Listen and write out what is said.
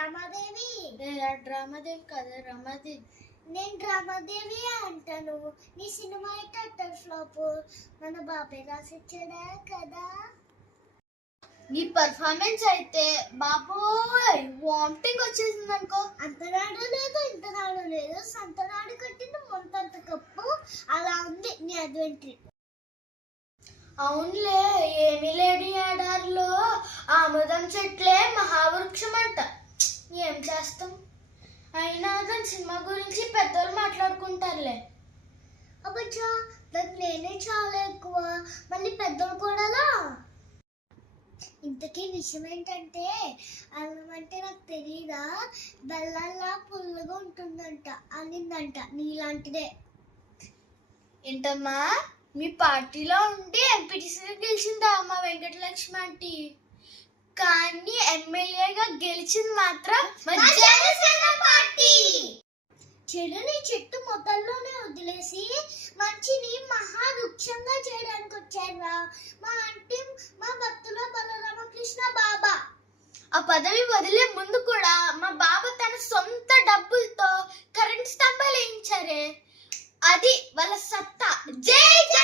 రమాదేవి? డ్రామాదేవి కదా రమాదేవి. నేను రమాదేవి అంటాను. నీ సినిమా అయితే అట్టర్ ఫ్లాప్. మన బాబాయ్ రాసిచ్చాడా కదా? నీ పర్ఫార్మెన్స్ అయితే బాబోయ్ వామిటింగ్ వచ్చేసింది అనుకో. అంతనాడు లేదు ఇంతనాడు లేదు. సంతనాడు కట్టిన మొంతంత కప్పు. అలా ఉంది నీ అడ్వెంటరీ అవునులే ఏమి లేని ఏడాదిలో ఆముదం చెట్లే మహావృక్షం అంట ఏం చేస్తాం? అయినా దాని సినిమా గురించి పెద్దలు మాట్లాడుకుంటారులే. అబ్బచ్చా దానికి నేనే చాలా ఎక్కువ. మళ్ళీ పెద్దలు కూడాలా ఇంతకీ విషయం ఏంటంటే అల్లం అంటే నాకు తెలియదా బెల్లంలా పుల్లగా ఉంటుందంట అనిందంట నీలాంటిదే. ఏంటమ్మా? మీ పార్టీలో ఉండి ఎంపీటీసీగా గెలిచిందా మా వెంకటలక్ష్మి ఆంటీ? కానీ ఎమ్మెల్యేగా గెలిచింది మాత్రం జనసేన పార్టీ. చెడుని చెట్టు మొదల్లోనే వదిలేసి మంచిని మహా వృక్షంగా చేయడానికి వచ్చారా? మా అంటే మా భక్తుల బలరామకృష్ణ బాబా. ఆ పదవి వదిలే ముందు కూడా మా బాబా తన సొంత డబ్బులతో కరెంట్ స్తంభాలు వేయించారే. అది వాళ్ళ సత్తా. జై జై